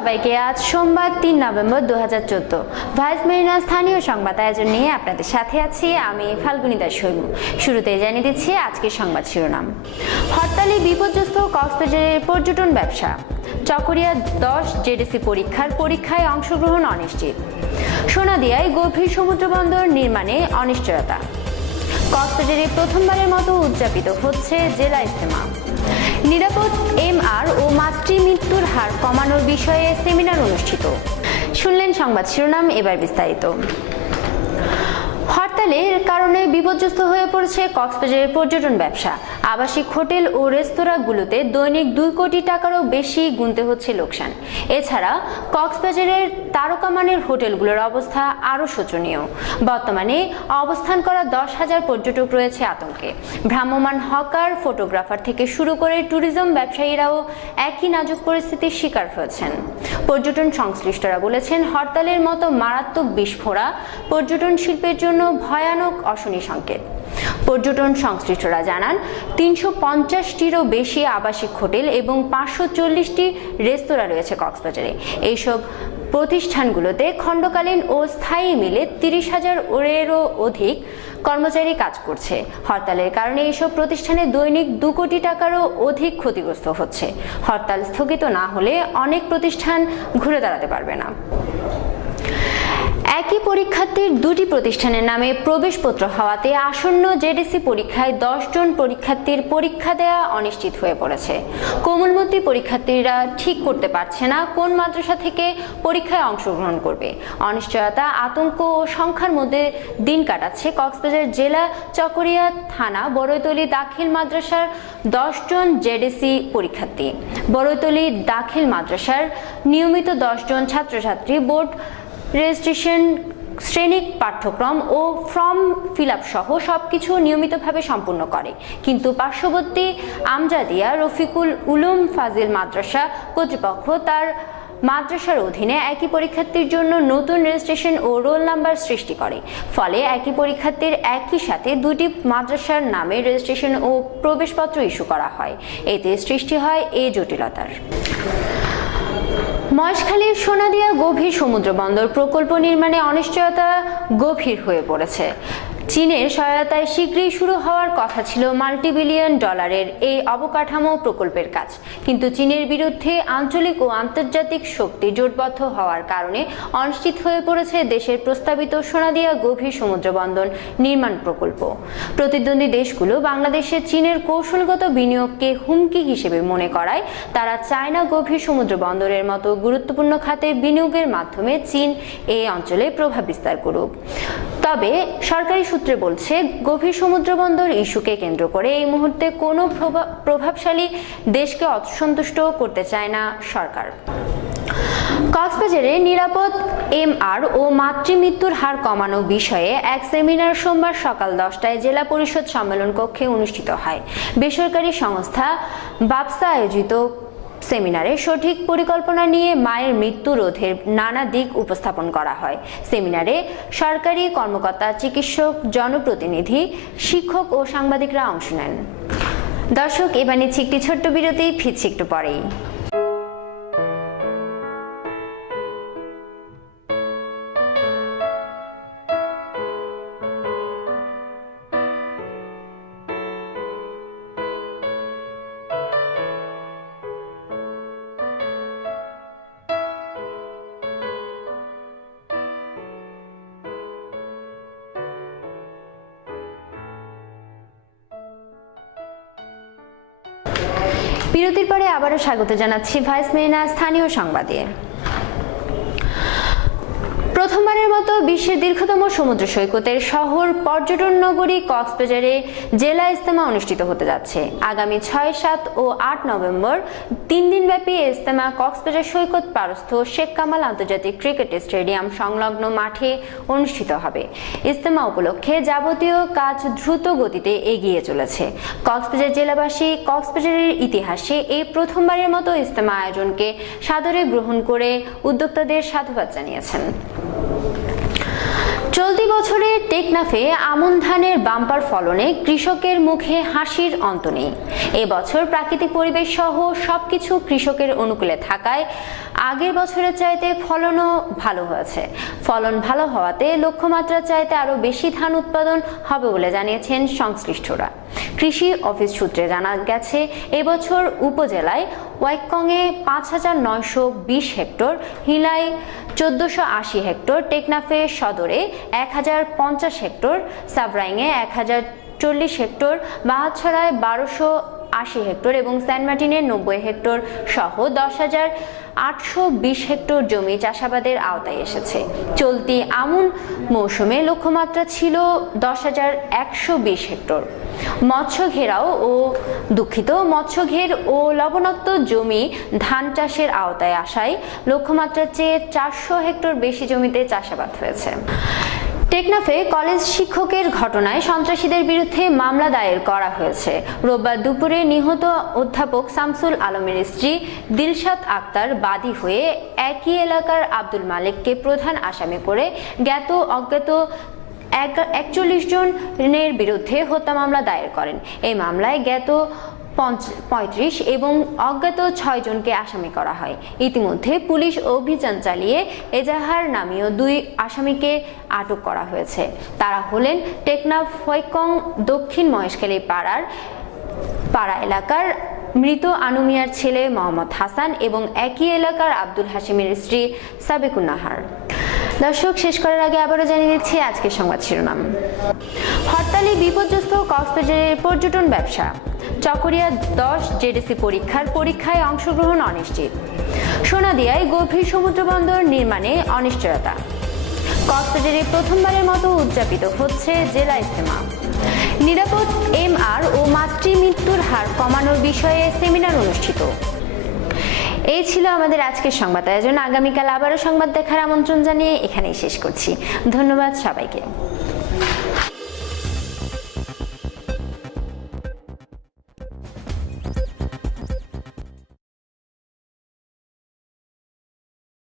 সবাইকে আজ সোমবার তিন নভেম্বর দু হাজার চোদ্দ। ভাইস মেরিনা স্থানীয় সংবাদ আয়োজন নিয়ে আপনাদের সাথে আছি আমি ফাল্গুনী দাস শৈমু শুরুতে জানিয়ে দিচ্ছি আজকের সংবাদ শিরোনাম। হরতালে বিপর্যস্ত কক্সবাজারের পর্যটন ব্যবসা। চকরিয়া দশ জেডিসি পরীক্ষার পরীক্ষায় অংশগ্রহণ অনিশ্চিত। সোনাদিয়ায় গভীর সমুদ্র বন্দর নির্মাণে অনিশ্চয়তা। কক্সবাজারে প্রথমবারের মতো উদযাপিত হচ্ছে জেলা ইস্তেমা নিরাপদ এমআর ও মাতৃ মৃত্যুর হার কমানোর বিষয়ে সেমিনার অনুষ্ঠিত। শুনলেন সংবাদ শিরোনাম এবার বিস্তারিত। হরতালের কারণে বিপর্যস্ত হয়ে পড়ছে কক্সবাজারের পর্যটন ব্যবসা। আবাসিক হোটেল ও রেস্তোরাঁগুলোতে দৈনিক দুই কোটি টাকারও বেশি গুনতে হচ্ছে লোকসান। এছাড়া কক্সবাজারের তারকামানের হোটেলগুলোর অবস্থা আরও শোচনীয়। বর্তমানে অবস্থান করা দশ হাজার পর্যটক রয়েছে আতঙ্কে। ভ্রাম্যমান হকার, ফটোগ্রাফার থেকে শুরু করে ট্যুরিজম ব্যবসায়ীরাও একই নাজুক পরিস্থিতির শিকার হয়েছেন। পর্যটন সংশ্লিষ্টরা বলেছেন, হরতালের মতো মারাত্মক বিস্ফোরা পর্যটন শিল্পের জন্য ভয়ানক অশনি সংকেত। পর্যটন সংশ্লিষ্টরা জানান, তিনশো পঞ্চাশটিরও বেশি আবাসিক হোটেল এবং পাঁচশো চল্লিশটি রেস্তোরাঁ রয়েছে কক্সবাজারে। এইসব প্রতিষ্ঠানগুলোতে খণ্ডকালীন ও স্থায়ী মিলে তিরিশ হাজার ওরেরও অধিক কর্মচারী কাজ করছে। হরতালের কারণে এইসব প্রতিষ্ঠানে দৈনিক দু কোটি টাকারও অধিক ক্ষতিগ্রস্ত হচ্ছে। হরতাল স্থগিত না হলে অনেক প্রতিষ্ঠান ঘুরে দাঁড়াতে পারবে না। একই পরীক্ষার্থীর দুটি প্রতিষ্ঠানের নামে প্রবেশপত্র হওয়াতে আসন্ন জেডিসি পরীক্ষায় জন পরীক্ষার্থীর পরীক্ষা দেওয়া অনিশ্চিত হয়ে পড়েছে। কোমলমতি পরীক্ষার্থীরা ঠিক করতে পারছে না কোন মাদ্রাসা থেকে পরীক্ষায় অংশগ্রহণ করবে। অনিশ্চয়তা, আতঙ্ক ও সংখ্যার মধ্যে দিন কাটাচ্ছে কক্সবাজার জেলা চকরিয়া থানা বড়ইতলী দাখিল মাদ্রাসার জন জেডিসি পরীক্ষার্থী। বড়ইতলী দাখিল মাদ্রাসার নিয়মিত জন ছাত্রছাত্রী বোর্ড রেজিস্ট্রেশন শ্রেণিক পাঠ্যক্রম ও ফর্ম ফিল সহ সবকিছু নিয়মিতভাবে সম্পূর্ণ করে। কিন্তু পার্শ্ববর্তী আমজাদিয়া রফিকুল উলুম ফাজিল মাদ্রাসা কর্তৃপক্ষ তার মাদ্রাসার অধীনে একই পরীক্ষার্থীর জন্য নতুন রেজিস্ট্রেশন ও রোল নাম্বার সৃষ্টি করে। ফলে একই পরীক্ষার্থীর একই সাথে দুটি মাদ্রাসার নামে রেজিস্ট্রেশন ও প্রবেশপত্র ইস্যু করা হয়। এতে সৃষ্টি হয় এই জটিলতার। মহেশখালীর সোনাদিয়া গভীর সমুদ্র বন্দর প্রকল্প নির্মাণে অনিশ্চয়তা গভীর হয়ে পড়েছে। চীনের সহায়তায় শীঘ্রই শুরু হওয়ার কথা ছিল মাল্টি বিলিয়ন ডলারের এই অবকাঠামো প্রকল্পের কাজ। কিন্তু চীনের বিরুদ্ধে আঞ্চলিক ও আন্তর্জাতিক শক্তি জোটবদ্ধ হওয়ার কারণে অনিশ্চিত হয়ে পড়েছে দেশের প্রস্তাবিত সোনাদিয়া গভীর সমুদ্র বন্দর নির্মাণ প্রকল্প। প্রতিদ্বন্দ্বী দেশগুলো বাংলাদেশে চীনের কৌশলগত বিনিয়োগকে হুমকি হিসেবে মনে করায়। তারা চায়না গভীর সমুদ্র বন্দরের মতো গুরুত্বপূর্ণ খাতে বিনিয়োগের মাধ্যমে চীন এই অঞ্চলে প্রভাব বিস্তার করুক। তবে সরকারি সূত্রে বলছে, গভীর সমুদ্র বন্দর ইস্যুকে কেন্দ্র করে এই মুহূর্তে কোনো প্রভা- প্রভাবশালী দেশকে অসন্তুষ্ট করতে চায় না সরকার। কক্সবাজারে নিরাপদ এমআর ও মাতৃমৃত্যুর হার কমানো বিষয়ে এক সেমিনার সোমবার সকাল দশটায় জেলা পরিষদ সম্মেলন কক্ষে অনুষ্ঠিত হয়। বেসরকারি সংস্থা বাপসা আয়োজিত সেমিনারে সঠিক পরিকল্পনা নিয়ে মায়ের মৃত্যু রোধের নানা দিক উপস্থাপন করা হয়। সেমিনারে সরকারি কর্মকর্তা, চিকিৎসক, জনপ্রতিনিধি, শিক্ষক ও সাংবাদিকরা অংশ নেন। দর্শক, এবার নিচ্ছি একটি ছোট্ট বিরতি, ফিরছি একটু পরেই। বিরতির পরে আবারও স্বাগত জানাচ্ছি ভাইস মেরিনা স্থানীয় সংবাদে। প্রথমবারের মতো বিশ্বের দীর্ঘতম সমুদ্র সৈকতের শহর পর্যটন নগরী কক্সবাজারে জেলা ইস্তেমা অনুষ্ঠিত হতে যাচ্ছে। আগামী ছয়, সাত ও আট নভেম্বর তিন দিনব্যাপী ইস্তেমা কক্সবাজার সৈকত পারস্থ শেখ কামাল আন্তর্জাতিক ক্রিকেট স্টেডিয়াম সংলগ্ন মাঠে অনুষ্ঠিত হবে। ইস্তেমা উপলক্ষে যাবতীয় কাজ দ্রুত গতিতে এগিয়ে চলেছে। কক্সবাজার জেলাবাসী কক্সবাজারের ইতিহাসে এই প্রথমবারের মতো ইস্তেমা আয়োজনকে সাদরে গ্রহণ করে উদ্যোক্তাদের সাধুবাদ জানিয়েছেন। চলতি বছরে টেকনাফে আমন ধানের বাম্পার ফলনে কৃষকের মুখে হাসির অন্ত নেই। এবছর প্রাকৃতিক পরিবেশ সহ সবকিছু কৃষকের অনুকূলে থাকায় আগের বছরের চাইতে ফলনও ভালো হয়েছে। ফলন ভালো হওয়াতে লক্ষ্যমাত্রার চাইতে আরও বেশি ধান উৎপাদন হবে বলে জানিয়েছেন সংশ্লিষ্টরা। কৃষি অফিস সূত্রে জানা গেছে, এবছর উপজেলায় ওয়াইকংয়ে পাঁচ হাজার নয়শো বিশ হেক্টর হিলাই চোদ্দোশো আশি হেক্টর, টেকনাফে সদরে এক হাজার পঞ্চাশ হেক্টর, সাবরাইংয়ে এক হাজার চল্লিশ হেক্টর বাহাছড়ায় বারোশো আশি হেক্টর এবং সেন্ট মার্টিনের নব্বই হেক্টর সহ দশ হাজার আটশো বিশ হেক্টর জমি চাষাবাদের আওতায় এসেছে। চলতি আমন মৌসুমে লক্ষ্যমাত্রা ছিল দশ হাজার একশো বিশ হেক্টর। মৎস্য ঘেরাও ও দুঃখিত, মৎস্য ঘের ও লবণাক্ত জমি ধান চাষের আওতায় আসায় লক্ষ্যমাত্রার চেয়ে চারশো হেক্টর বেশি জমিতে চাষাবাদ হয়েছে। টেকনাফে কলেজ শিক্ষকের ঘটনায় সন্ত্রাসীদের বিরুদ্ধে মামলা দায়ের করা হয়েছে। রোববার দুপুরে নিহত অধ্যাপক শামসুল আলমের স্ত্রী দিলশাদ আক্তার বাদী হয়ে একই এলাকার আব্দুল মালিককে প্রধান আসামি করে জ্ঞাত অজ্ঞাত একচল্লিশ জনের বিরুদ্ধে হত্যা মামলা দায়ের করেন। এই মামলায় জ্ঞাত পঁয়ত্রিশ এবং অজ্ঞাত ছয় জনকে আসামি করা হয়। ইতিমধ্যে পুলিশ অভিযান চালিয়ে এজাহার নামীয় দুই আসামিকে আটক করা হয়েছে। তারা হলেন টেকনাফ ফৈকং দক্ষিণ মহেশখালী পাড়ার, পাড়া এলাকার মৃত আনুমিয়ার ছেলে মোহাম্মদ হাসান এবং একই এলাকার আব্দুল হাসিমের স্ত্রী সাবেকুন নাহার। দর্শক, শেষ করার আগে আবারও জানিয়ে দিচ্ছি আজকের সংবাদ শিরোনাম। হরতালে, বিপর্যস্ত কক্সবাজারের পর্যটন ব্যবসা। চকরিয়া দশ জেডিসি পরীক্ষার পরীক্ষায় অংশগ্রহণ অনিশ্চিত। সোনাদিয়ায় গভীর সমুদ্র বন্দর নির্মাণে অনিশ্চয়তা। কক্সবাজারে প্রথমবারের মতো উদযাপিত হচ্ছে জেলা ইস্তেমা নিরাপদ এম আর ও মাতৃ মৃত্যুর হার কমানোর বিষয়ে সেমিনার অনুষ্ঠিত। এই ছিল আমাদের আজকের সংবাদ আয়োজন। আগামীকাল আবারও সংবাদ দেখার আমন্ত্রণ জানিয়ে এখানেই শেষ করছি। ধন্যবাদ সবাইকে।